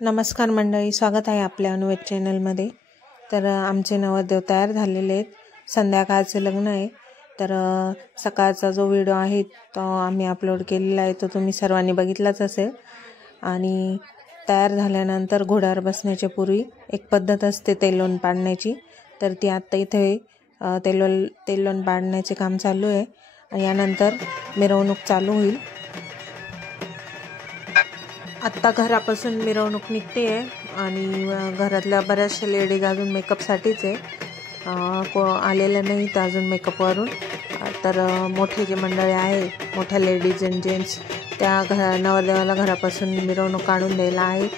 नमस्कार मंडळी, स्वागत आहे आपल्या अनुवेद चॅनलमध्ये। तर आमचे नवरदेव तयार झालेले आहेत। संध्याकाळचे लग्न आहे। तर सकाळचा जो व्हिडिओ आहे तो आम्ही अपलोड केलेला आहे, तो तुम्ही सर्वांनी बघितलाच असेल। आणि तयार झाल्यानंतर घोड्यावर बसण्याच्या पूर्वी एक पद्धत असते तेलोन पाडण्याची। तर ती आता इथे तेलोन पाडण्याचे काम चालू आहे आणि यानंतर मिरवणूक चालू होईल। आत्ता घरापासून मिरवणूक निघते आहे आणि घरातल्या बऱ्याचशा लेडीज अजून मेकअपसाठीच आहे, आलेल्या नाहीत अजून मेकअपवरून। तर मोठे जे मंडळी आहे, मोठ्या लेडीज अँड जेंट्स, त्या नवरदेवाला घरापासून मिरवणूक काढून द्यायला आहे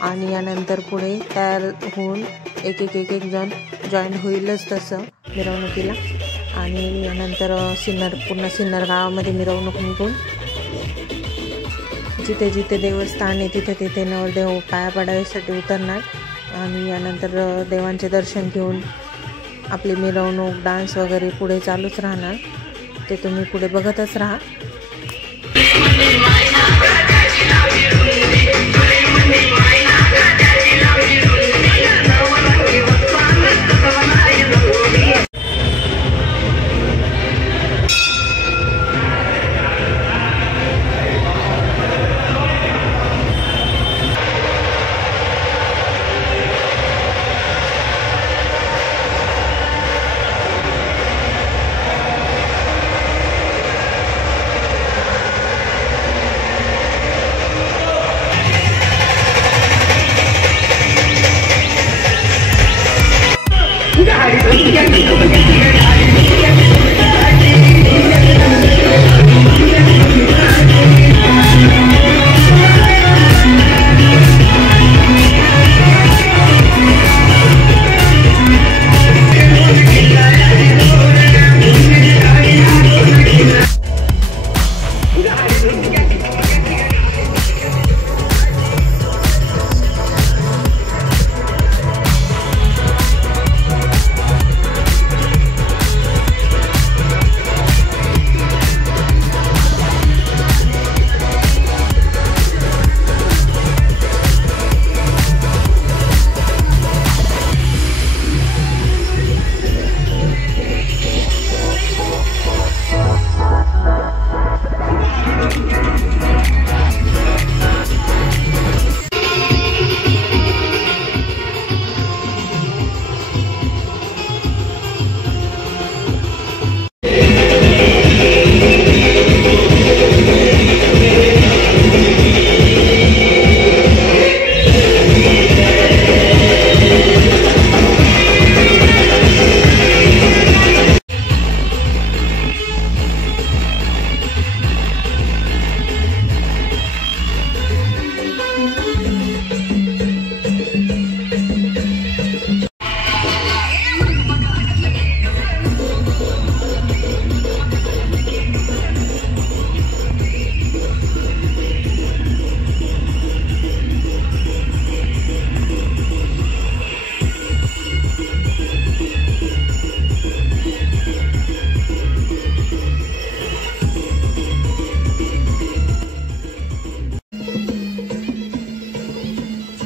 आणि यानंतर पुढे तयार होऊन एक जण जॉईन होईलच तसं मिरवणुकीला। आणि यानंतर पूर्ण सिन्नर गावामध्ये मिरवणूक निघून जिथे जिथे देवस्थान आहे तिथे नवरदेव पाया पडायसाठी उतरणार आणि यानंतर देवांचे दर्शन घेऊन आपली मिरवणूक, डान्स वगैरे पुढे चालूच राहणार। ते तुम्ही पुढे बघतच राहा।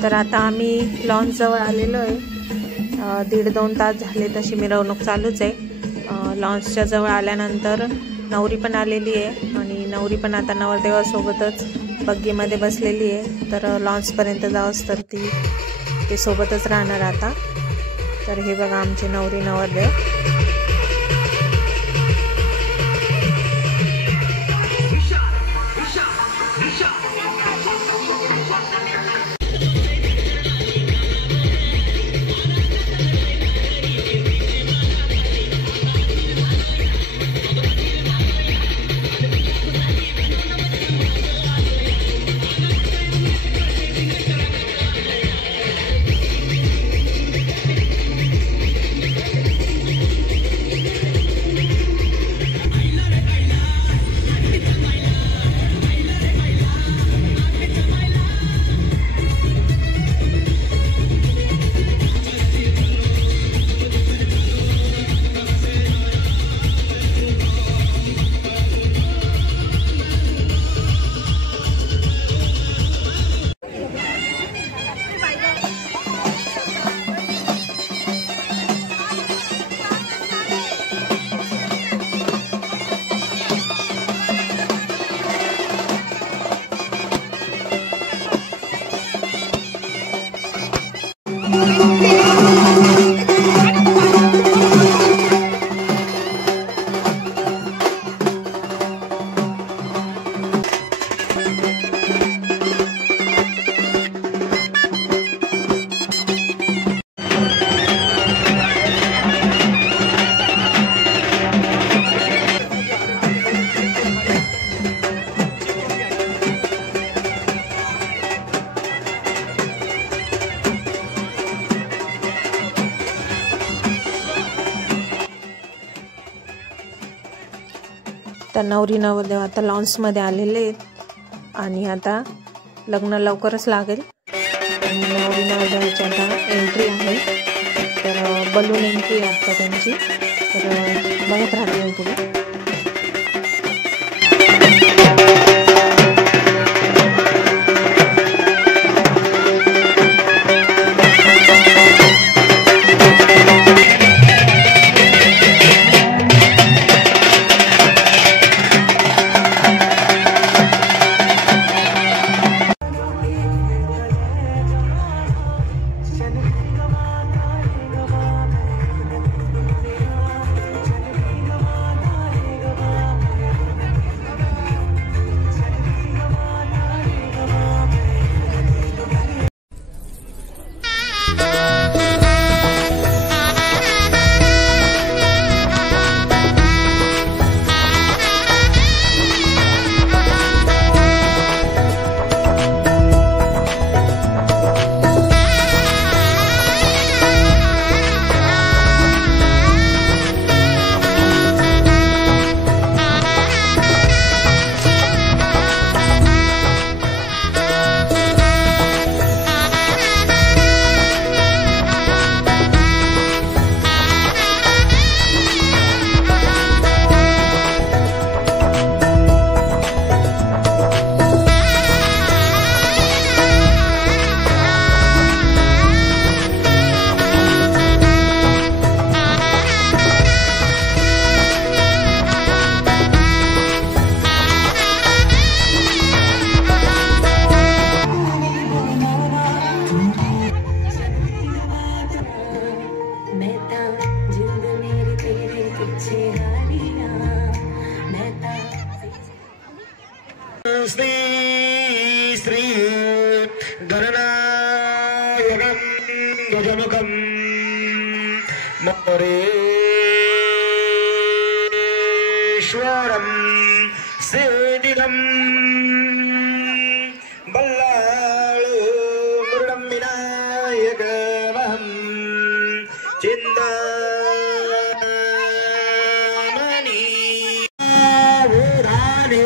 तर आता आम्ही लॉन्च जवळ आलेलो आहे। 1.5-2 तास झाले तशी मिरवणूक चालूच आहे। लॉन्चच्या जवळ आल्यानंतर नवरी पण आलेली आहे आणि नवरी पण आता नवरदेवासोबतच बग्गीमध्ये बसलेली आहे। तर लॉन्चपर्यंत जाऊस तर ते सोबतच राहणार आता। तर हे बघा आमचे नवरी नवरदेव। तर नवरी नवरदेव आता लॉन्समध्ये आलेले आहेत आणि आता लग्न लवकरच लागेल आणि नवरी नवरदेवाची आता एंट्री आहे. तर बलून एंट्री आहे आता त्यांची. तर बघत राहते मी पुढे. श्री श्री गणनायकं गजमुखं मोरेश्वरं सेदिनं बल्लाळु मुरुडं विनायकमहं चिन्तामणि आवराने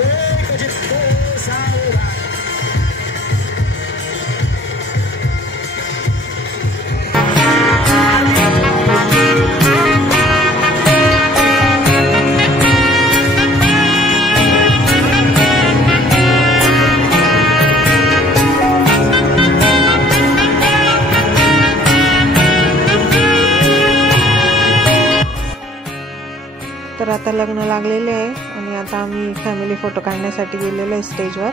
तर आता लग्न लागलेले आहे आणि आता आम्ही फॅमिली फोटो काढण्यासाठी गेलेलो आहे स्टेजवर.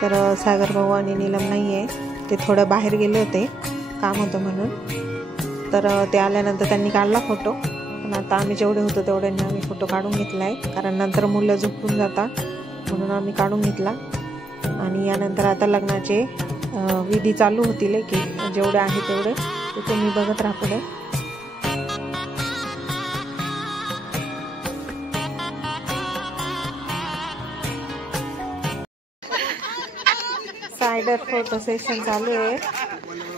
तर सागर भाऊ आणि नीलम नाही आहे, ते थोडं बाहेर गेले होते, काम होतं म्हणून. तर ते आल्यानंतर त्यांनी काढला फोटो. पण आता आम्ही जेवढे होतो तेवढ्यांनी आम्ही फोटो काढून घेतला आहे, कारण नंतर मुलं झोपून जातात म्हणून आम्ही काढून घेतला. आणि यानंतर आता लग्नाचे विधी चालू होतील की जेवढे आहे तेवढे ते तुम्ही बघत राहा पुढे. सायडर फोटो सेशन चालू आहे.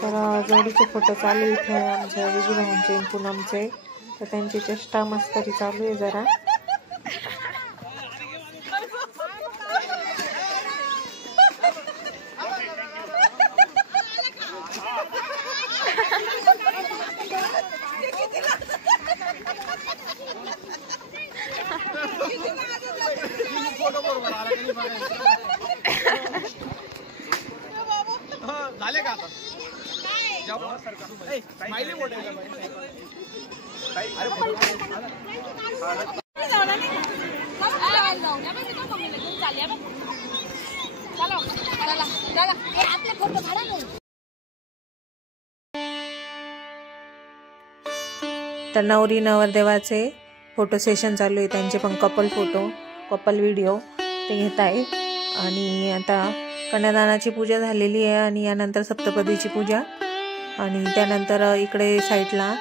तर जोडीचे फोटो चालू इथे आमच्या विजू भाऊंचे पूनमचे. तर त्यांची चेष्टा मस्करी चालू आहे जरा. झाले का आता स्माइली मोठे तर नवरी नवरदेवाचे फोटो सेशन चालू आहे. त्यांचे पण कपल फोटो, कपल व्हिडिओ ते घेत आहे. आणि आता कन्यादानाची पूजा झालेली आहे आणि यानंतर सप्तपदीची पूजा आणि त्यानंतर इकडे साईडला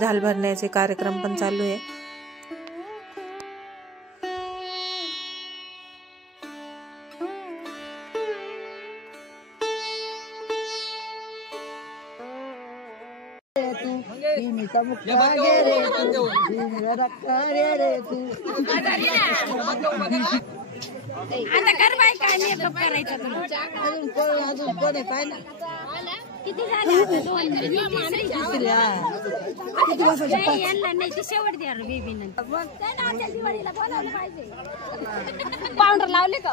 झाल भरण्याचे कार्यक्रम पण चालू आहे. आता कर बाई काय मेकअप करायचा तुला अजून कोण आहे काय ना किती झाले आता दोन यांना नाही ती शेवट द्या बेबी नंतर दिवाळीला बोलावलं पाहिजे पावडर लावले का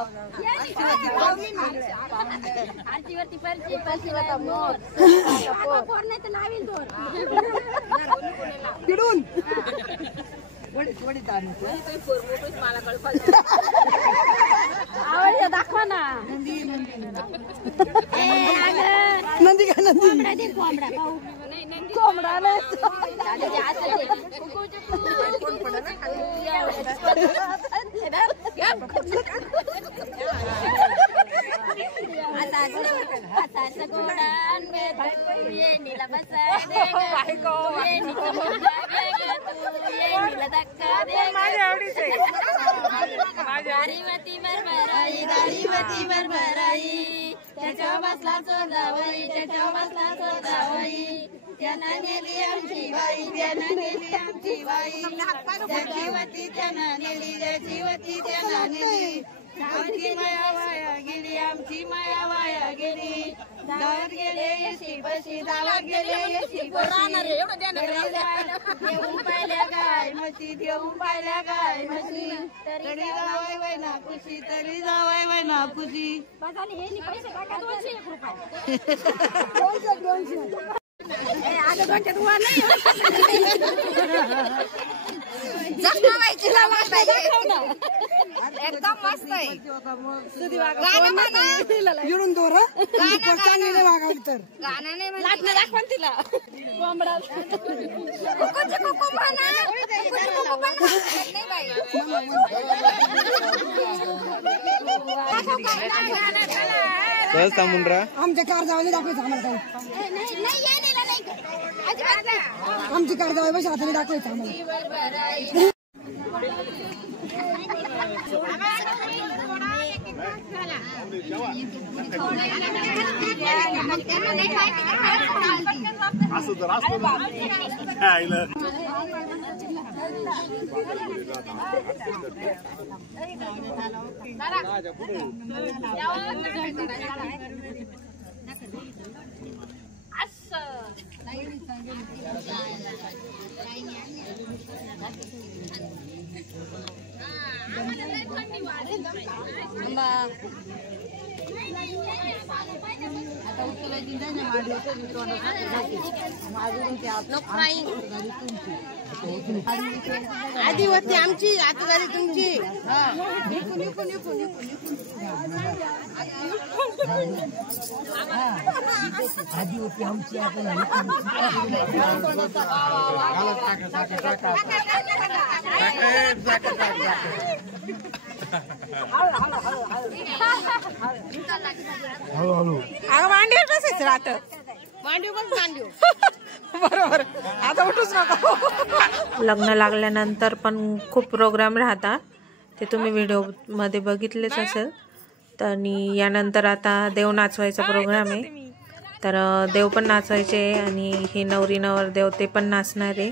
आरतीवरती परची मोर नाही तर लावील दोन आवड दाखवा ना नंदी का नंदी कोंबडा कोंबडा त्याच्या बसला चोरदावई त्याच्या बसला चोरदावई त्यांना नेली आमची बाई त्यांना नेली आमची बाई त्याची वती त्यांना नेली त्याची वती त्यांना नेली आमची माया वाया गेली आमची माया वाया गेली दावत गेले येशी बशी दावत गेले येशी देऊन पाहिल्या गाय म्हशी देऊन पाहिल्या गाय म्हशी तरी जावाय वय ना खुशी तरी जावाय वय ना खुशी पैसे टाका 201 एकदम मस्त आहे दाखवा तिला आमच्या कार जावायला दाखवायचं आम्हाला आमची कार जावाय बस हाताने दाखवायचं आम्हाला आधी होती आमची आता झाली तुमची आधी होती आमची आता मांडीवर बसायचं राहत बरोबर आता उठूच नका लग्न लागल्यानंतर पण खूप प्रोग्राम राहतात ते तुम्ही व्हिडिओ मध्ये बघितलेच असेल तर आणि यानंतर आता देव नाचवायचा प्रोग्राम आहे तर देव पण नाचवायचे आणि हे नवरी नवरदेव ते पण नाचणार आहे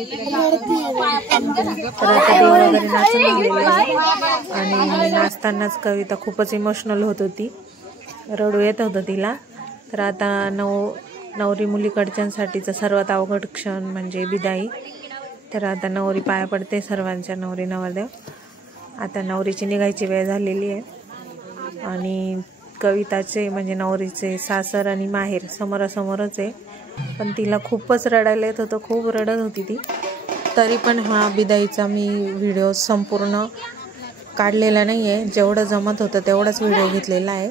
तर आता देव वगैरे नाचून झालेलं आहे आणि नाचतानाच कविता खूपच इमोशनल होत होती, रडू येत होतं तिला. तर आता नवरी मुलीकडच्यांसाठीचा सर्वात अवघड क्षण म्हणजे विदाई. तर आता नवरी पाया पडते सर्वांच्या, नवरी नवरदेव. आता नवरीची निघायची वेळ झालेली आहे आणि कविताचे म्हणजे नवरीचे सासर आणि माहेर समोरासमोरच आहे. पण तिला खूपच रडायला येत होतं, खूप रडत होती ती. तरी पण हा विदाईचा मी व्हिडिओ संपूर्ण काढलेला नाही आहे, जेवढं जमत होतं तेवढाच व्हिडिओ घेतलेला आहे.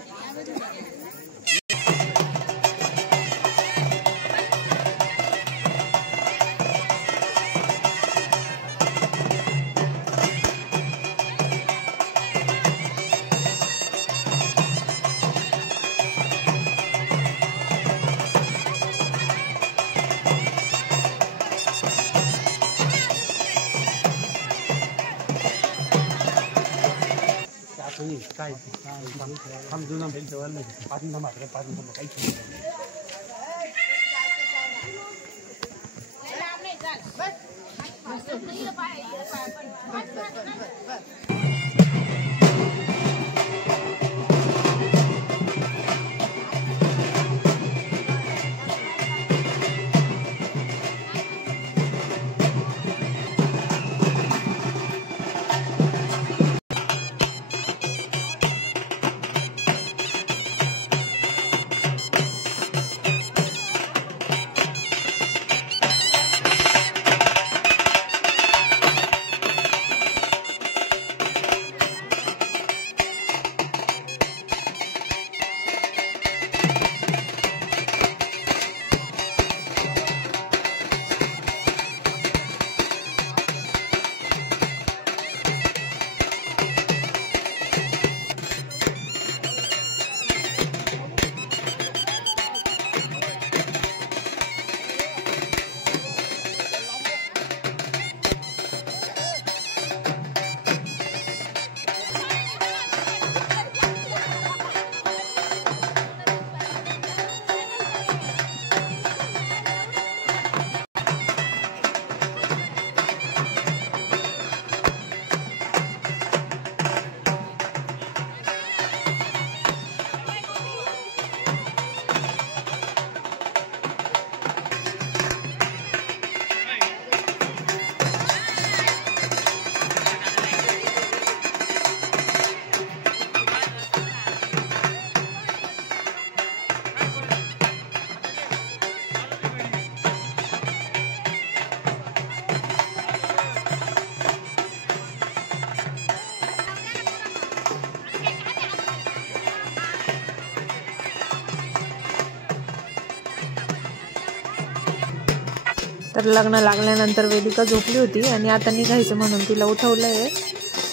तर लग्न लागल्यानंतर वेदिका झोपली होती आणि आता निघायचं म्हणून तिला उठवलं आहे.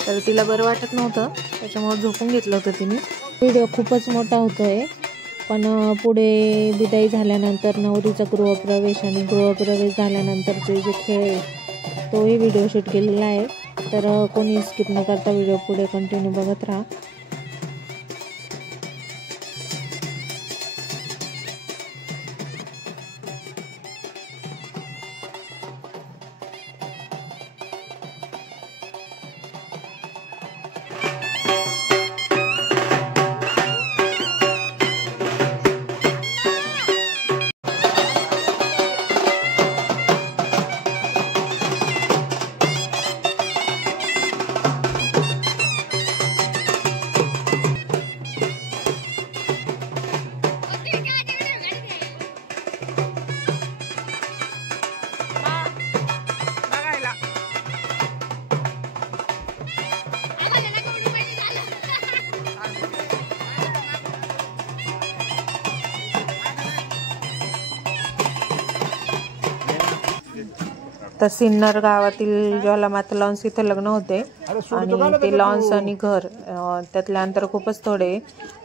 तर तिला बरं वाटत नव्हतं, त्याच्यामुळे झोपून घेतलं होतं तिने. व्हिडिओ खूपच मोठा होतोय, पण पुढे विदाई झाल्यानंतर नवरीचा गृहप्रवेश आणि गृहप्रवेश झाल्यानंतरचे जे खेळ तोही व्हिडिओ शूट केलेला आहे. तर कोणी स्किप न करता व्हिडिओ पुढे कंटिन्यू बघत राहा. तर सिन्नर गावातील ज्वालामाता लॉन्स इथं लग्न होते आणि ते लॉन्स आणि घर त्यातलं अंतर खूपच थोडे.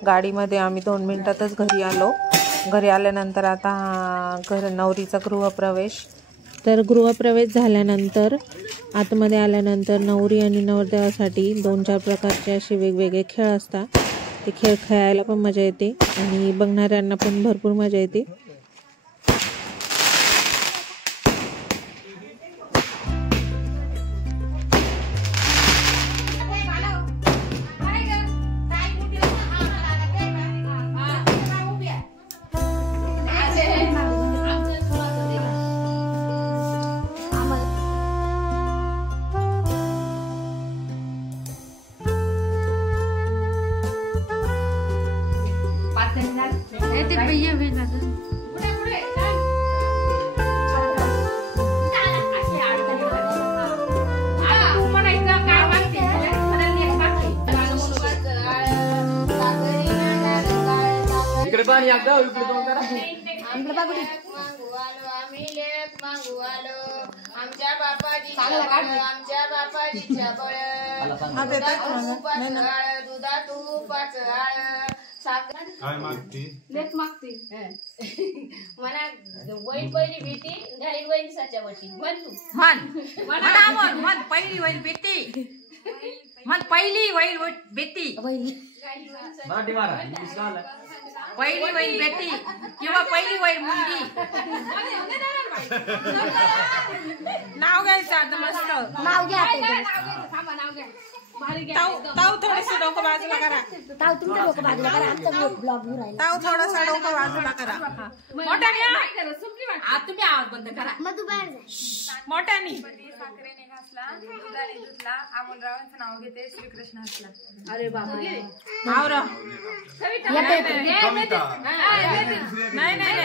गाडीमध्ये आम्ही 2 मिनिटातच घरी आलो. घरी आल्यानंतर आता नवरीचा गृहप्रवेश. तर गृहप्रवेश झाल्यानंतर आतमध्ये आल्यानंतर नवरी आणि नवरदेवासाठी 2-4 प्रकारचे असे वेगवेगळे खेळ असतात. ते खेळ खेळायला पण मजा येते आणि बघणाऱ्यांना पण भरपूर मजा येते. ते भैया भेजा इकडे पाणी आता इकडे दोन करा मागू आलो आमच्या बापाजीच्या बळ दुधा तुपाच काय मागती लेट मागते मला वैन पहिली भेटी झाली वैनसाच्या वटी म्हण तू म्हण पहिली वैल बेटी म्हण पहिली वैल बेटी मराठी मारा इंग्लिश लावला पहिली वैल बेटी किंवा पहिली वैल मुलगी नाव घ्यायचं आता मस्त नाव घ्या ताऊ थोडंसं डोकं बाजूला करा ताव तुमचं डोकं बाजूला करा आमचा ब्लॉग राहिला ताऊ थोडंसं डोकं बाजूला करा मोठ्याने तुम्ही आवाज बंद करा मग तू बाहेर जा मोठ्याने साखरेने घासला दुधाने धुतला अमोलरावांचं नाव घेते श्रीकृष्ण हसला अरे बाबा आवरा नाही नाही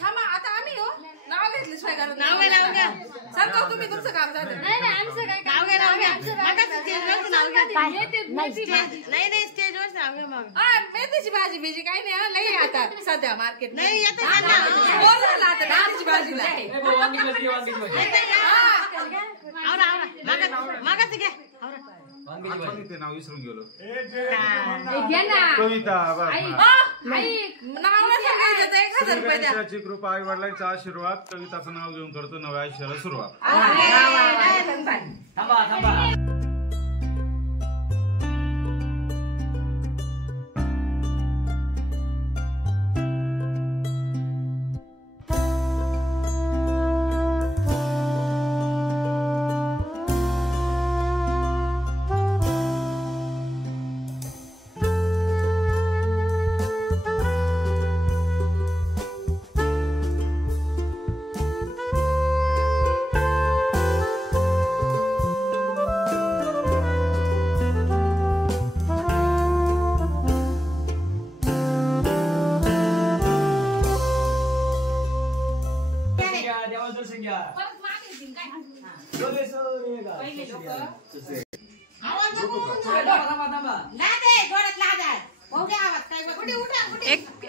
थांबा आता आम्ही हो नाव घेतल्याशिवाय करत नाव घ्या सर तुम्ही तुमचं काम जाते नाही स्टेजवर नाव घ्या मग मेथीची भाजी बिजी काही नाही लई आता सध्या मार्केट नाही मेथीची भाजीला मागाच घ्या नाव विसरून गेलो कविता कृपा आई वडिलांचा आशीर्वाद कविताचं नाव घेऊन करतो नव्या आयुष्याला सुरुवात थांबा थांबा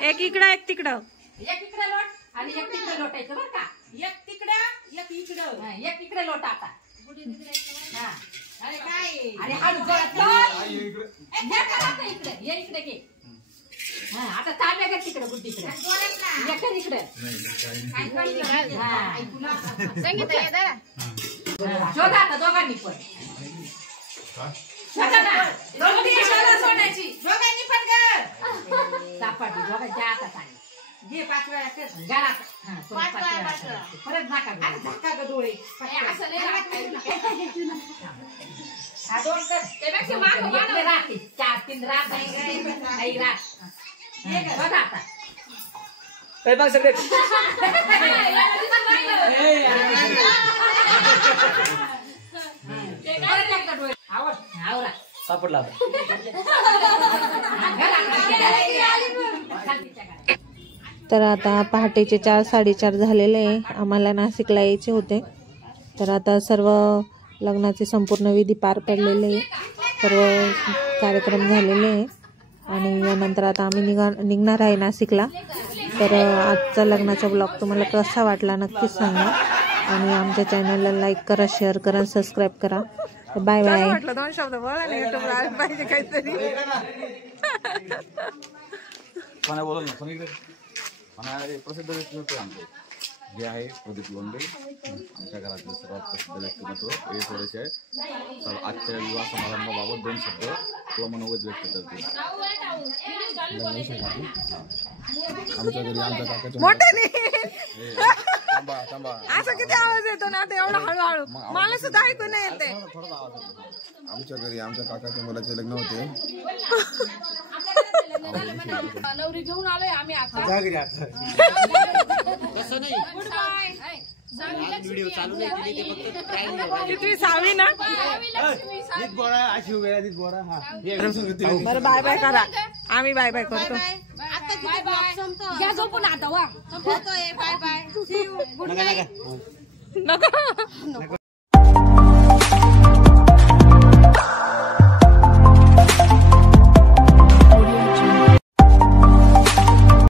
एक इकडं एक तिकडं एक इकडे लोट आणि एक तिकडे लोटायचं बरं का एक तिकडं एक इकडं एक इकडे लोट आता अरे काय अरे हळू इकडे ये इकडे घे आता तांब्या कर तिकडे बुद्धीकडे इकडे शोधा आता दोघांनी पण सोडायची दोघांनी पण कर सापडली दोघांच्या हातात आहे घे 5 वेळा कर घरात परत नाका धक्का ग डोळे असं दोन कर त्यापेक्षा राहते 4-3 रात नाही रात बघा आता काय बघ सगळे सापडला तर आता पहाटेचे 4-4:30 झालेले आहे. आम्हाला नाशिकला यायचे होते. तर आता सर्व लग्नाचे संपूर्ण विधी पार पडलेले आहे. सर्व कार्यक्रम झालेले आहे आणि यानंतर आता आम्ही निघणार आहे नाशिकला. तर आजचा लग्नाचा ब्लॉग तुम्हाला कसा वाटला नक्कीच सांगा आणि आमच्या चॅनलला लाईक करा, शेअर करा, सबस्क्राईब करा. Bye bye. म्हटलं 2 शब्द बोला ना, युट्यूबला आलं पाहिजे काहीतरी. प्रसिद्ध व्यक्तिमत्व आमचे जे आहे प्रदीप लोंढे, आमच्या घरातले सर्वात प्रसिद्ध व्यक्तिमत्व. हे थोडेसे आजच्या विवाह समारंभाबाबत 2 शब्द किंवा मनोगत व्यक्त करतील. आमच्या घरी आमच्या काकाच्या असं किती आवाज येतो ना आता एवढा हळूहळू मला सुद्धा ऐकू नाही येते. आमच्या घरी आमच्या काकाच्या मुलाचे लग्न होते. नवरी घेऊन आलोय आम्ही आता. व्हिडिओ चालू आहे ते फक्त ट्रायल किती सावी ना बरं बाय बाय करा आम्ही बाय बाय करतो घ्या झोपून आता वा बाय बाय नको